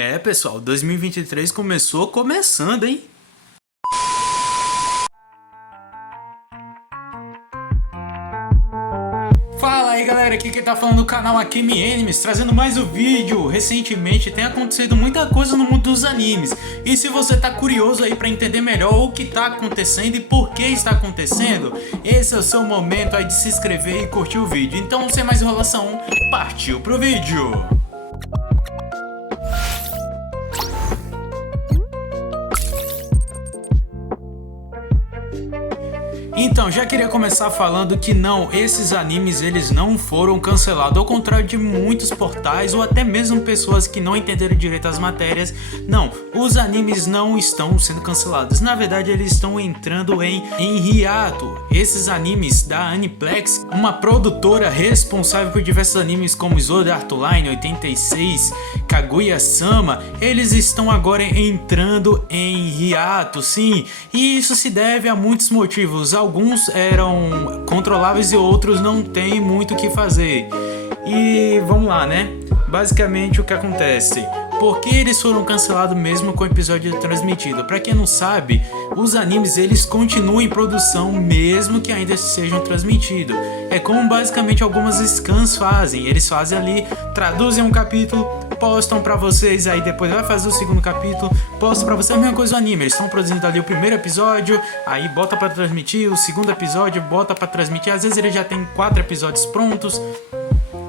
É, pessoal, 2023 começou começando, hein? Fala aí, galera, aqui quem tá falando do canal Akemi Animes, trazendo mais um vídeo. Recentemente tem acontecido muita coisa no mundo dos animes, e se você tá curioso aí pra entender melhor o que tá acontecendo e por que está acontecendo, esse é o seu momento aí de se inscrever e curtir o vídeo. Então, sem mais enrolação, partiu pro vídeo! Então, já queria começar falando que não, esses animes eles não foram cancelados, ao contrário de muitos portais ou até mesmo pessoas que não entenderam direito as matérias. Não, os animes não estão sendo cancelados, na verdade eles estão entrando em hiato. Esses animes da Aniplex, uma produtora responsável por diversos animes como Sword Art Online 86, Kaguya-sama, eles estão agora entrando em hiato, sim, e isso se deve a muitos motivos. Alguns eram controláveis e outros não tem muito o que fazer. E vamos lá, né? Basicamente o que acontece? Por que eles foram cancelados mesmo com o episódio transmitido? Pra quem não sabe, os animes eles continuam em produção mesmo que ainda sejam transmitidos. É como basicamente algumas scans fazem. Eles fazem ali, traduzem um capítulo, postam pra vocês, aí depois vai fazer o segundo capítulo, posta pra vocês a mesma coisa do anime. Eles estão produzindo ali o primeiro episódio, aí bota pra transmitir, o segundo episódio bota pra transmitir. Às vezes eles já tem 4 episódios prontos,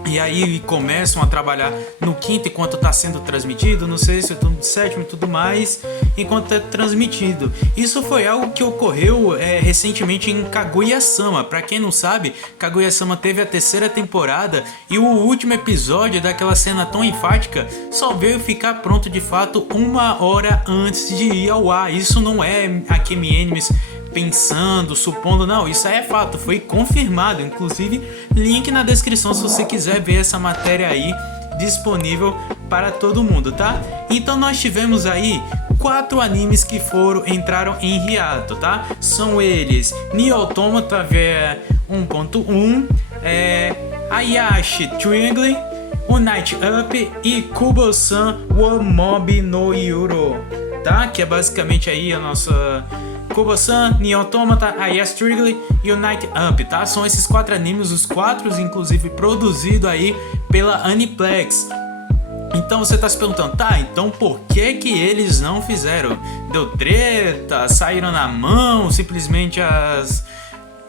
e aí começam a trabalhar no quinto enquanto está sendo transmitido, no sexto, no sétimo e tudo mais, enquanto é transmitido. Isso foi algo que ocorreu recentemente em Kaguya-sama. Para quem não sabe, Kaguya-sama teve a 3ª temporada e o último episódio daquela cena tão enfática só veio ficar pronto de fato 1 hora antes de ir ao ar. Isso não é Akemi Animes pensando, supondo, não, isso aí é fato, foi confirmado. Inclusive, link na descrição se você quiser ver essa matéria aí disponível para todo mundo, tá? Então nós tivemos aí 4 animes que entraram em hiato, tá? São eles Nier Automata V1.1, Ayashi Triangle, Unite Up e Kubo-san wo Mob no Yuro, tá? Que é basicamente aí a nossa Kubo-san, Nier Automata, Ayashi Triangle e Unite Up, tá? São esses 4 animes, os 4 inclusive produzidos aí pela Aniplex. Então você tá se perguntando, tá, então por que que eles não fizeram? Deu treta, saíram na mão, simplesmente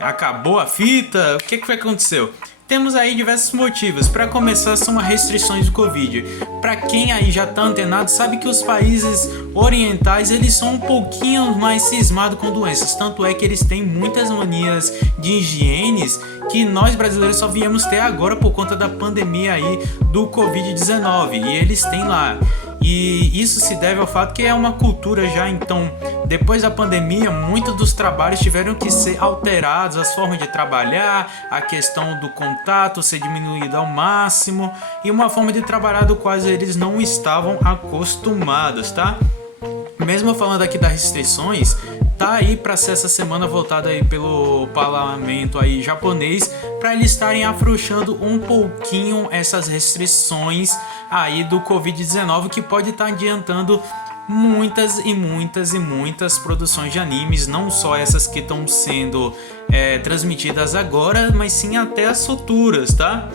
acabou a fita? O que que aconteceu? Temos aí diversos motivos. Para começar, são as restrições do Covid. Para quem aí já tá antenado, sabe que os países orientais eles são um pouquinho mais cismados com doenças. Tanto é que eles têm muitas manias de higiene que nós brasileiros só viemos ter agora por conta da pandemia aí do Covid-19. E eles têm lá. E isso se deve ao fato que é uma cultura já. Então, depois da pandemia, muitos dos trabalhos tiveram que ser alterados, as formas de trabalhar, a questão do contato ser diminuída ao máximo e uma forma de trabalhar do qual eles não estavam acostumados, tá? Mesmo falando aqui das restrições, tá aí para ser essa semana voltada aí pelo parlamento aí japonês, para eles estarem afrouxando um pouquinho essas restrições aí do Covid-19, que pode estar adiantando muitas e muitas e muitas produções de animes, não só essas que estão sendo transmitidas agora, mas sim até as futuras, tá?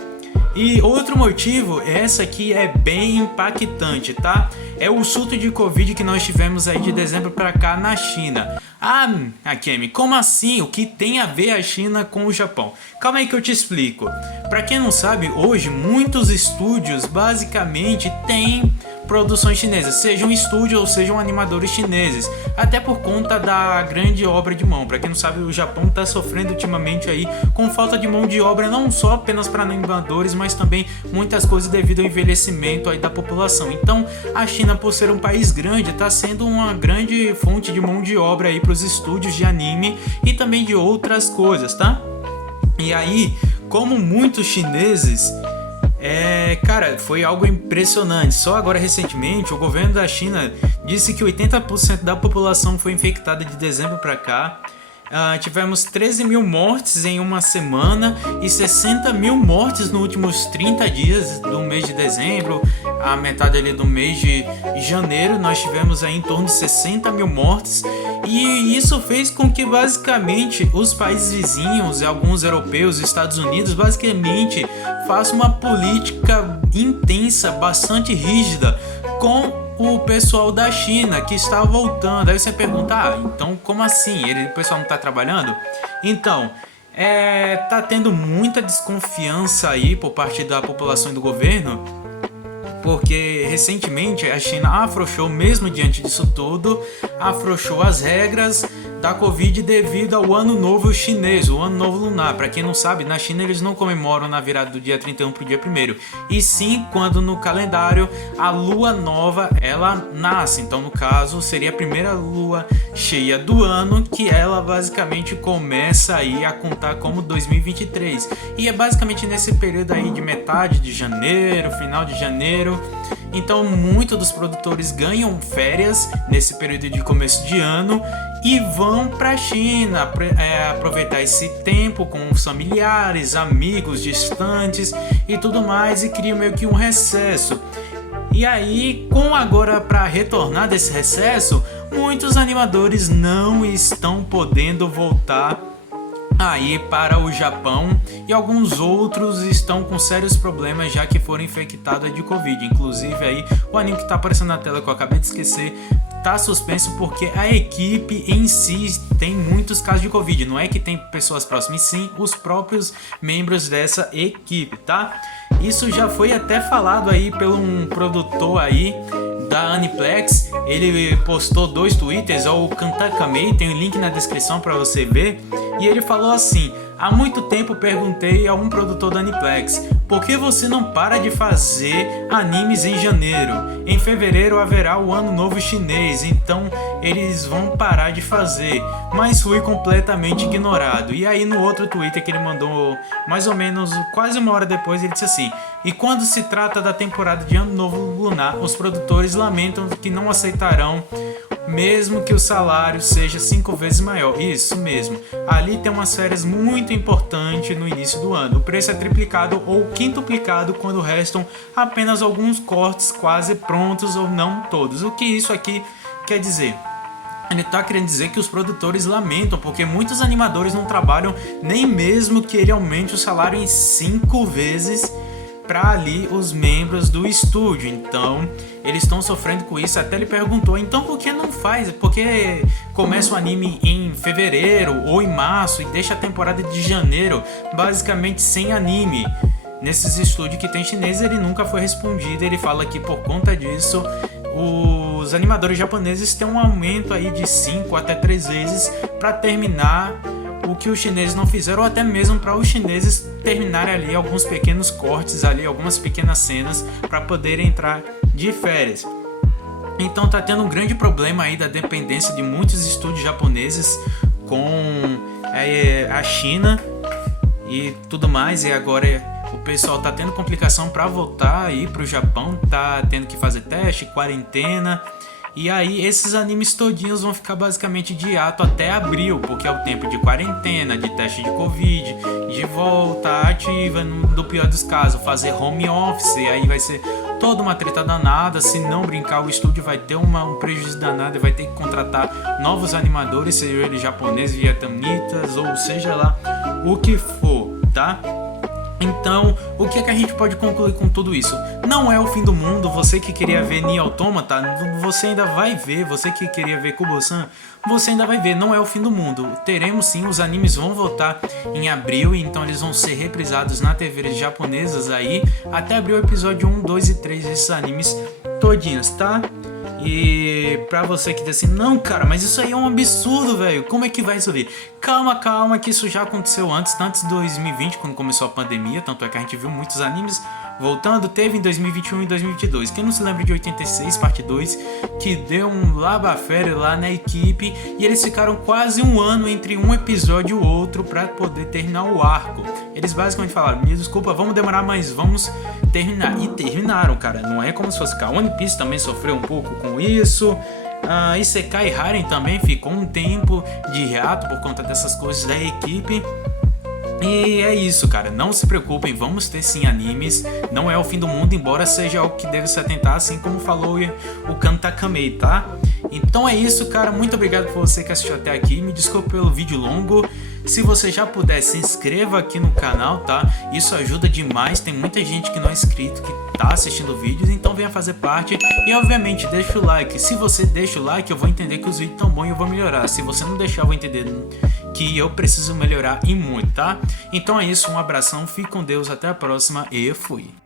E outro motivo, essa aqui é bem impactante, tá? É o surto de Covid que nós tivemos aí de dezembro para cá na China. Ah, Akemi, como assim? O que tem a ver a China com o Japão? Calma aí que eu te explico. Para quem não sabe, hoje muitos estúdios basicamente têm produções chinesas, sejam estúdios ou sejam animadores chineses, até por conta da grande obra de mão. Para quem não sabe, o Japão está sofrendo ultimamente aí com falta de mão de obra, não só apenas para animadores, mas também muitas coisas devido ao envelhecimento aí da população. Então, a China, por ser um país grande, está sendo uma grande fonte de mão de obra aí para os estúdios de anime e também de outras coisas, tá? E aí, como muitos chineses, cara, foi algo impressionante. Só agora recentemente o governo da China disse que 80% da população foi infectada de dezembro para cá Tivemos 13 mil mortes em uma semana e 60 mil mortes nos últimos 30 dias do mês de dezembro. A metade ali do mês de janeiro nós tivemos aí em torno de 60 mil mortes. E isso fez com que basicamente os países vizinhos, alguns europeus, Estados Unidos, basicamente façam uma política intensa, bastante rígida com o pessoal da China que está voltando. Aí você pergunta, então como assim? O pessoal não está trabalhando? Então, tá tendo muita desconfiança aí por parte da população e do governo, porque recentemente a China afrouxou, mesmo diante disso tudo, afrouxou as regras da Covid devido ao Ano Novo Chinês, o Ano Novo Lunar. Para quem não sabe, na China eles não comemoram na virada do dia 31 para o dia 1º, e sim quando no calendário a lua nova ela nasce. Então, no caso, seria a primeira lua cheia do ano, que ela basicamente começa aí a contar como 2023. E é basicamente nesse período aí de metade de janeiro, final de janeiro. Então, muitos dos produtores ganham férias nesse período de começo de ano e vão para a China aproveitar esse tempo com os familiares, amigos distantes e tudo mais, e criam meio que um recesso. E aí, agora para retornar desse recesso, muitos animadores não estão podendo voltar aí para o Japão, e alguns outros estão com sérios problemas já que foram infectados de Covid. Inclusive aí o anime que está aparecendo na tela que eu acabei de esquecer tá suspenso porque a equipe em si tem muitos casos de Covid. Não é que tem pessoas próximas, sim os próprios membros dessa equipe, tá? Isso já foi até falado aí por um produtor aí da Aniplex. Ele postou 2 twitters, o Kantakamei, tem um link na descrição para você ver, e ele falou assim: há muito tempo perguntei a um produtor da Aniplex, por que você não para de fazer animes em janeiro? Em fevereiro haverá o Ano Novo Chinês, então eles vão parar de fazer, mas fui completamente ignorado. E aí no outro Twitter que ele mandou mais ou menos quase uma hora depois, ele disse assim: e quando se trata da temporada de Ano Novo Lunar, os produtores lamentam que não aceitarão mesmo que o salário seja 5 vezes maior. Isso mesmo, ali tem umas férias muito importantes no início do ano. O preço é triplicado ou quintuplicado quando restam apenas alguns cortes quase prontos ou não todos. O que isso aqui quer dizer? Ele está querendo dizer que os produtores lamentam porque muitos animadores não trabalham nem mesmo que ele aumente o salário em 5 vezes para ali os membros do estúdio. Então eles estão sofrendo com isso. Até ele perguntou, então por que não faz? Porque começa o anime em fevereiro ou em março e deixa a temporada de janeiro basicamente sem anime. Nesses estúdios que tem chinês, ele nunca foi respondido. Ele fala que por conta disso os animadores japoneses têm um aumento aí de 5 até 3 vezes para terminar o que os chineses não fizeram, ou até mesmo para os chineses terminarem ali alguns pequenos cortes ali, algumas pequenas cenas para poderem entrar de férias. Então tá tendo um grande problema aí da dependência de muitos estúdios japoneses com a China e tudo mais, e agora o pessoal tá tendo complicação para voltar aí pro Japão, tá tendo que fazer teste, quarentena. E aí esses animes todinhos vão ficar basicamente de hiato até abril, porque é o tempo de quarentena, de teste de Covid, de volta ativa, no pior dos casos, fazer home office, e aí vai ser toda uma treta danada. Se não brincar, o estúdio vai ter um prejuízo danado e vai ter que contratar novos animadores, sejam eles japoneses, vietnamitas, ou seja lá o que for, tá? Então, o que é que a gente pode concluir com tudo isso? Não é o fim do mundo. Você que queria ver Nier Automata, você ainda vai ver. Você que queria ver Kubo-san, você ainda vai ver. Não é o fim do mundo. Teremos sim, os animes vão voltar em abril, então eles vão ser reprisados na TV japonesas aí até abril, episódio 1, 2 e 3 desses animes todinhos, tá? E pra você que diz assim, não cara, mas isso aí é um absurdo, velho, como é que vai resolver? Calma, que isso já aconteceu antes de 2020, quando começou a pandemia. Tanto é que a gente viu muitos animes voltando. Teve em 2021 e 2022. Quem não se lembra de 86, parte 2, que deu um labafere lá na equipe, e eles ficaram quase um ano entre um episódio e o outro pra poder terminar o arco. Eles basicamente falaram, me desculpa, vamos demorar, mas vamos terminar. E terminaram, cara, não é como se fosse ficar. One Piece também sofreu um pouco com isso. Isekai Haren também ficou um tempo de hiato por conta dessas coisas da equipe. E é isso, cara, não se preocupem, vamos ter sim animes, não é o fim do mundo, embora seja algo que deve se atentar, assim como falou o Kantakamei, tá? Então é isso, cara, muito obrigado por você que assistiu até aqui, me desculpe pelo vídeo longo. Se você já puder, se inscreva aqui no canal, tá? Isso ajuda demais, tem muita gente que não é inscrito, que tá assistindo vídeos, então venha fazer parte. E obviamente, deixa o like. Se você deixa o like, eu vou entender que os vídeos estão bons e eu vou melhorar. Se você não deixar, eu vou entender que eu preciso melhorar e muito, tá? Então é isso, um abração, fique com Deus, até a próxima e fui!